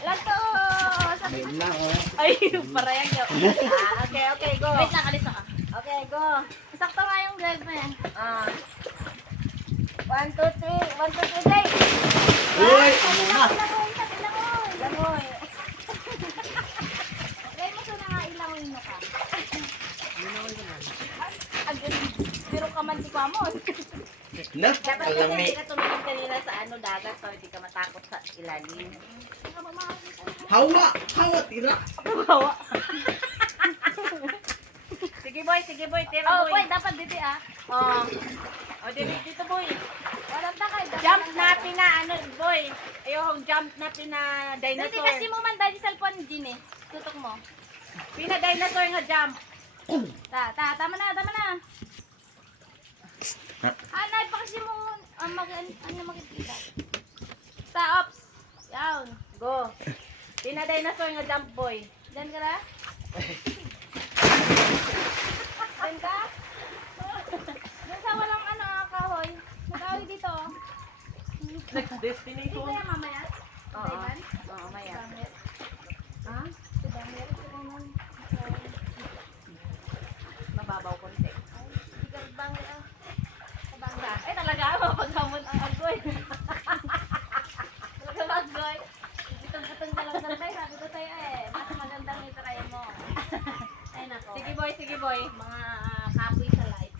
Lato! Sabi Ayun lang, oh. Ay, parayag yun. Okay, go. Wait lang, alis ako. Okay, go. Sakto nga yung girl mo eh. 1, 2, 3. 1, 2, 3, play! Uy, muna. Langoy. Lay mo siya na nga ilangoy mo ka. Pero ka man si Kwamos. Na, Dapat kasi alami. hindi ka tumingin kanina sa dagat so hindi ka matakot sa ilalim. Hawa, hawa, tira. Bawa. Sige boy, tira Oh, boy. boy, dapat dito ah. Oh, dito boy. Walang takay. Jump natin na boy. Ayun, jump natin na Dito dinosaur. kasi mo man dahil cellphone din eh. Tutok mo. Pina dinosaur nga jump. Tama na. Nay, pa kasi mo makikita. Sa ops. Yan. Go. Pina dinosaur nga jump boy. Diyan ka na? Diyan ka? Diyan sa walang kahoy. Nag-away dito. Next Dito destination. yan mamaya. Oo. Diban? Oo, maya. Bangit. Ha? Si Bangit. Si Bangit. Mababaw konti. Ay, hindi ka bangit ah. Sa Bangit. Ay talaga, mapaghamon ang agoy. Talaga mag-goy. Itong-itong ka lang santay. Sabi ko sa'yo eh. Mas magandang itry mo. Ay nako. Sige boy. Mga kapoy sa life.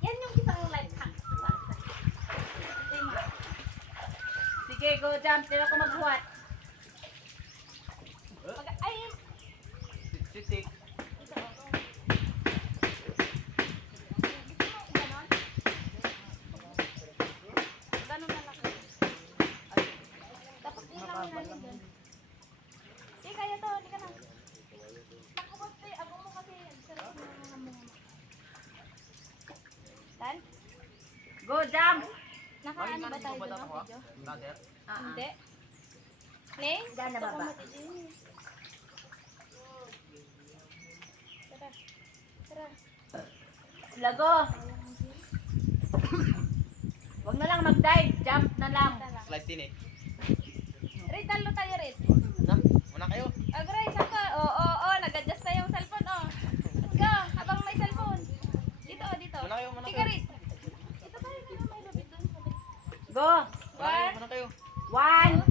Yan yung isang life hack. Ito mo. Sige, go jump. Tira ko magbuhat. Ay, Sitik. ito ako. Gusto mo ganon? Ganon na lang. Tapos ilang natin dun. Eh, kaya to. Hindi ka na. Takot eh. Ako mo kasi. Sarap mo mga mga. Dan? Go jump. Nakaano ba tayo doon ng video? Hindi. Play? Diyan na baba. Tara. Tara. Lago. Wag na lang mag-dive. Jump na lang. Slide din eh. Red, talo tayo, Red. Na, muna kayo. Agray, saan ka? Oo, nag-adjust na yung cellphone, oh. Let's go, habang may cellphone. Dito. Muna kayo, muna Tika, kayo. Red. Dito tayo, may lubid doon. Go. One. Muna kayo. 1.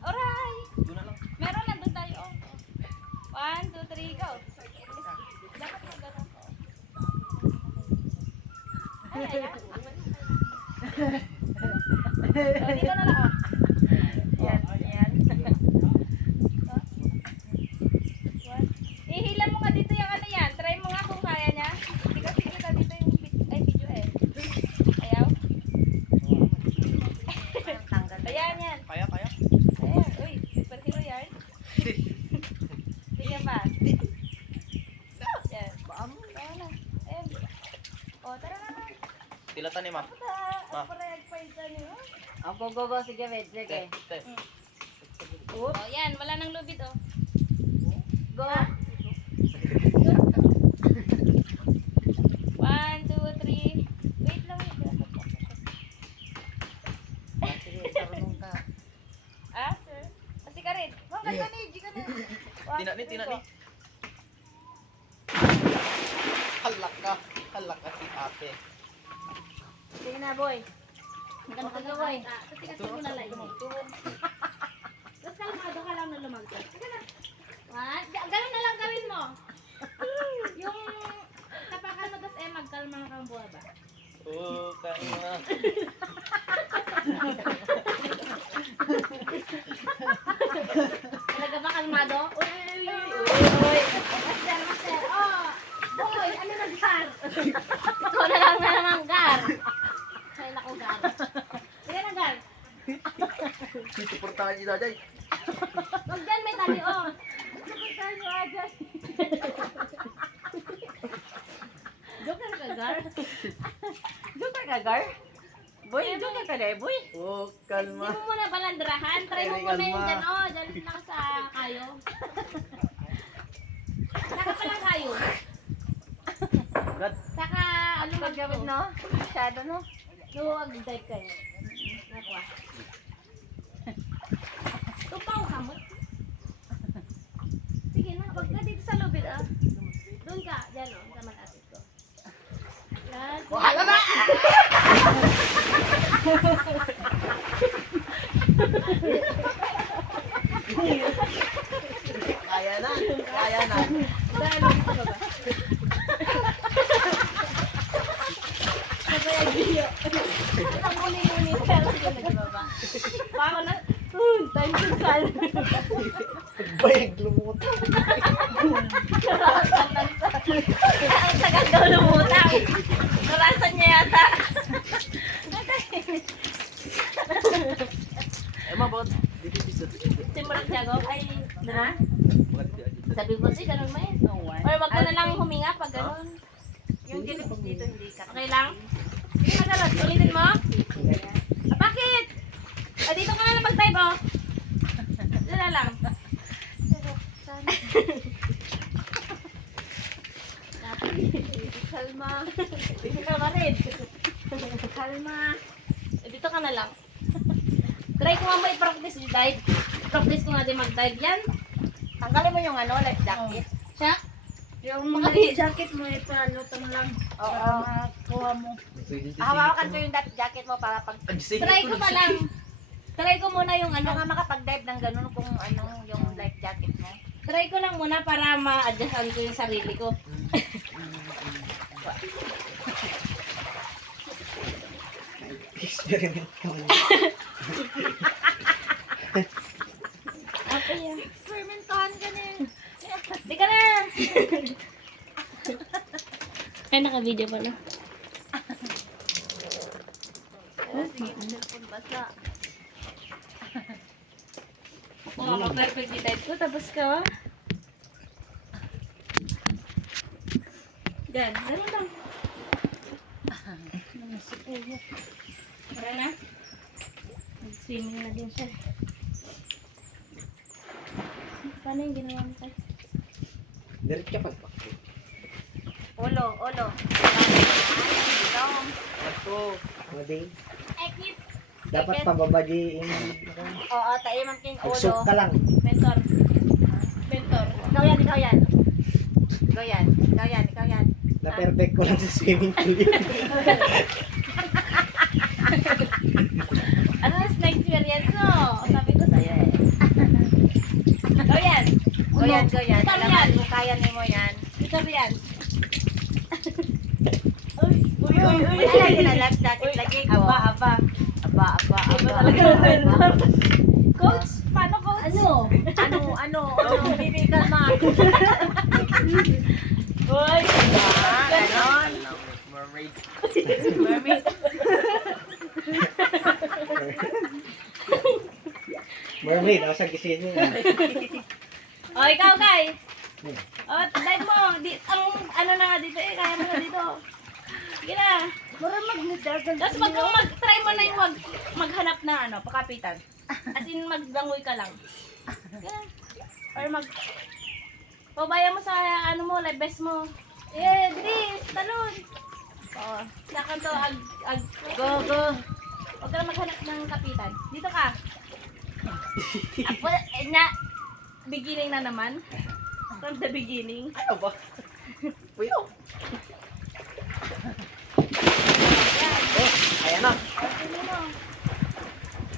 Alright. Doon na lang. Meron, nandun tayo, oh. 1, 2, 3, go. Dapat yung ganun ko. Ay. Oh, dito na lang, oh. Yan. Ihila mo nga dito yung ano yan. Try mo nga kung kaya niya. Hindi kasi kita dito yung video eh. Ayaw? Tanggal. Ayan yan. Kaya. Ayan. Uy, superhero yan. Sige pa. Yan. Tara na. Ayan. O, tara na. Tilatan ni ma. Ang parayag pa ito niyo. Go. Sige, wait. Sige. O, yan. Wala nang lubid, oh. Go. 1, 2, 3. Wait lang. Sige, sarunong ka. Ah, sir? Kasi ka rin. Ma'am, ganda ni. G ka na. Tina ni. Halak ka si ate. Sige na, boy. Ganun ka boy. Kasi mo na lang. Tapos kalmado ka lang na lumagtas. Sige na. Ganun na lang gawin mo. Yung tapakan mo, tapos magkalma kang buha ba? Oo, kaya. Talaga ba kalmado? Uy! Master! Oh! Boy! Ano na gar? Ikaw na lang na naman gar. Ay, naku gar. Sige na gar. Suportahan niyo dyan. Huwag dyan, may tali, oh. Suportahan nyo, dyan. Joker ka, Gar? Joker ka, Gar? Boy, joker ka na, boy. Oh, Hindi kalma. mo muna balandrahan. Try mo Ay, muna yung kalma. dyan, oh. Dyan lang sa kayo. Saka pala kayo. God. Saka, ano Paggamit, no? Masyado, no? Huwag dive kayo. Nakuha. Wala na! Kaya na. Kaya na. Dahil dito ba ba? Sabay ang giyo. Ang muni-muni pero sila nagbaba. Paano na? Time consal. Bayag lumot. Ang tagal daw lumutang. Narasan niya yata. Mabot. Dito dito. Simulat niya go. Ay, na? Dito. Sabi mo si ganun mo eh. Or wag ka na lang huminga pag ganun. Yung kilipos dito hindi ka. Okay lang? Sige magalat. Ulitin mo. Ah, bakit? Ah, dito ka nga na mag-dive oh. Dito na lang. Kalma. Kalma rin. Kalma. Eh, dito ka na lang. Try ko nga may practice yung dive. Practice ko nga din mag-dive yan. Tanggalin mo yung ano, life jacket. Siya? Yung life jacket mo, ipalutang lang. Oo. Makuha mo. Hawakan ko yung life jacket mo para pag... Try ko pa lang. Try ko muna yung ano. Nga makapag-dive ng ganun kung ano yung life jacket mo. Try ko lang muna para ma-adjustan ko yung sarili ko. Experiment ka man. Okay yan. Experimentahan ka na yun. Di ka na! Ay, naka-video pala. Sige, cellphone basa. Kung mapa-perfect yung type ko, tapos ka. Yan, gano'n lang. Tara na. Mag-swimming na din siya. Paano yung ginawa mo tayo? Diretso ka pagpakit. Ulo. Ako. Madi. Ekip. Dapat pababagiin. Oo, tayo man king ulo. Ugsok ka lang. Mentor. Ikaw yan. Ikaw yan. Na-perfect ko lang sa swimming pool yun. Ano na experience mo? Sabi ko sa'yo eh. Ikaw yan. Alam mo, kaya ni mo yan. Ikaw yan. Uy. Lagi na life jacket lagi ko. Aba. Coach, paano coach? Ano? Bibi kalma. Uy. Ganon. Mermaid. Mermaid, ako sa gising niya. O, ikaw, Kai. O, dive mo. Ang ano na nga dito eh. Kaya mo na dito. Sige na. Tapos mag-try mo na yung maghanap na ano, pakapitan. As in, maglangoy ka lang. Sige na. Or pabaya mo sa ano mo, live best mo. Dris, talon. Oo. Sa kanto, go. Huwag ka na maghanap ng kapitan. Dito ka. Beginning na naman. From the beginning. Ano ba? Puyo. Ayan na. Sino mo?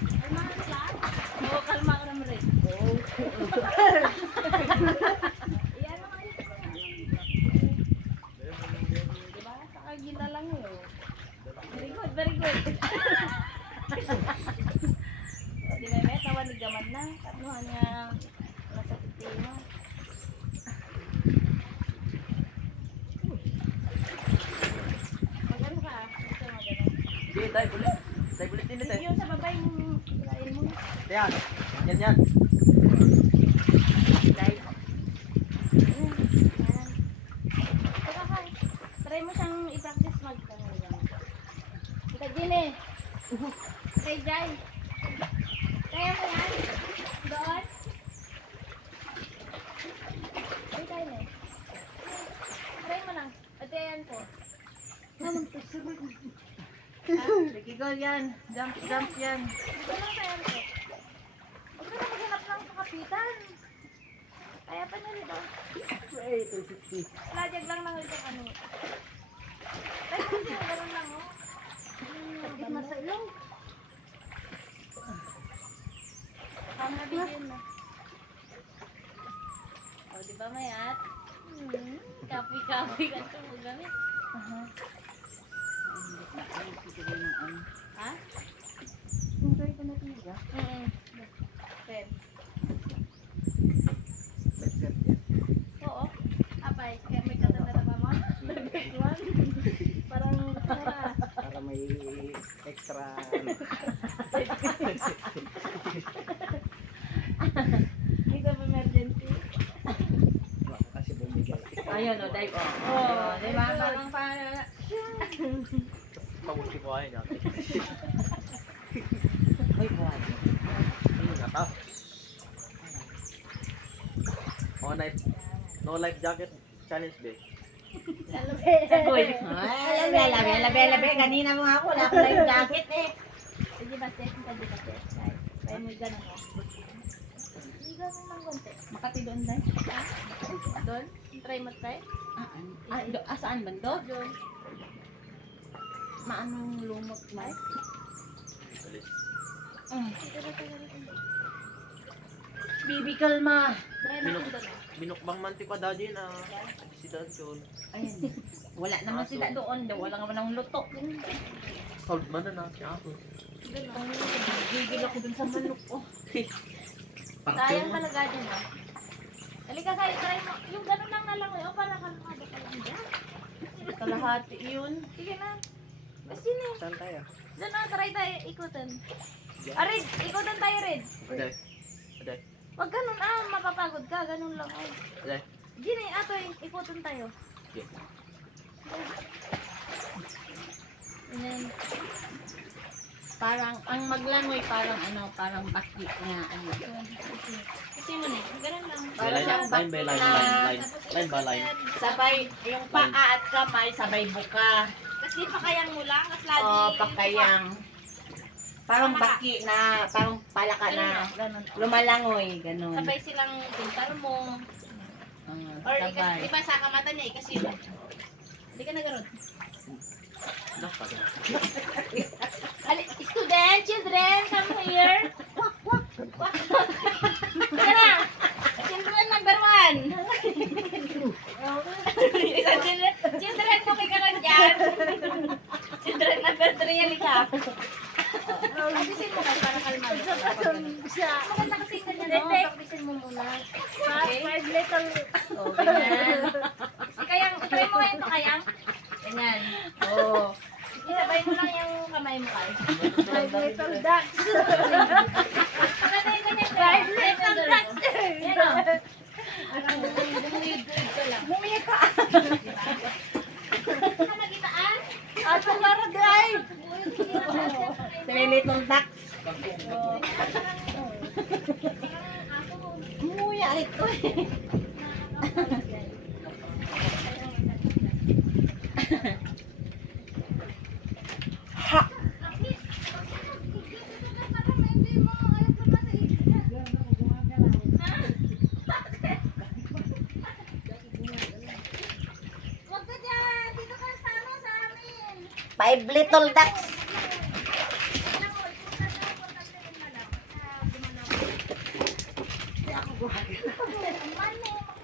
Kalma ka lang? Oo, kalma ka naman rin. Iyan mo kayo sa kanya. Diba? Kakagila lang yun. Very good. Di ba, may tawa ni Gaman na. Ano niya nasa titino. Magano ka? Ito magano. Sige, tayo ulit. Tayo ulit din ito. Yung sa babay mo, ilain mo. Yan. Yan. Dahil. Teka ka. Try mo siyang i-practice mag-tanong yan. Kita din eh. Try dyan. Kaya mo yan. Doon. Try tayo eh. Try mo lang. Ate yan po. Sige go yan. Jump yan. Dito lang sa yan po. Huwag ka na maghanap ng kapitan. Kaya pa niya dito. Lajag lang ng ito ano. Try mo Ganun lang, oh. Sakit na sa ilong. Ang nabigyan na. O, di ba mayat? Kapi-kapi ka ito mo gamit. Ha? Enjoy ko na tiga. Pen. Oo. Apay, kaya may kata-kata pa mo? Parang kaya. Para may extra ano. Isa pa emergency. Kasi bumigay. Ayun, o, dive, o. Oo, Di ba? Parang Pabuti ko ayun natin. Uy, buhay. Ayun na ta. No life jacket challenge day. Uy. Ay, labi. Kanina mo nga ako, wala akong life jacket eh. Sige ba, set ka dito, set. Kaya mo ganun mo. Hindi ganun lang konti. Makati doon, dive. Doon? Try mo try? Saan bando? Doon. Maanong lumot na? Alis. Bibi, kalma. Try mo doon. Minukbang manti pa daddy na. Si Dad yun. Ayun. Wala naman sila doon. Wala nga ng luto. Solved man na natin ako. Gigil ako dun sa manok ko. Sayang talaga din ah. Halika kayo, try mo. Yung ganun lang na lang. O, para kalmado ka lang dyan. Kalahati yun. Sige na. Basta yun eh. Saan tayo? Doon na, try tayo ikutan. Ah, Red, ikutan tayo, Red. Aday. Aday. Wag ganun mapapagod ka. Ganun lang ay. Aday. Gini, ato ikutan tayo. Okay. Ayan. Parang, ang maglangoy, parang parang bakit nga, Kasi mo na, ganun lang. Para siyang Line by line, line. Line by line. sabay, yung paa at kamay, sabay buka. Kasi pakayang mo lang, kasi lagi. Pakayang. Parang baki na, parang palaka na. Ganun. Lumalangoy, ganun. Sabay silang pintar mo. Or Sabay. di ba sa kamata niya, kasi hindi ka na ganun. Student, children, come here. Tara na. Children number 1. Isang children mo kay kanan dyan. Children number 3 yan ka. Practicein mo kayo para kalmado. Maganda kasi ganyan, no? Practicein mo muna. Okay? 5 little. O, ganyan. Si Kayang, try mo ngayon to, Kayang. Ganyan. Oo. Isabay mo lang yung kamay mo, Kay. 5 little ducks. Maganda yung ganyan, Kay. 5 little ducks. Yan, o. Bumuyod-buyod ka lang. Bumuyod ka. Ka mag-itaan? Ato para drive! 3 little ducks. Umuya ito eh. Huwag ka dyan. Dito ka sa amin. 5 little ducks.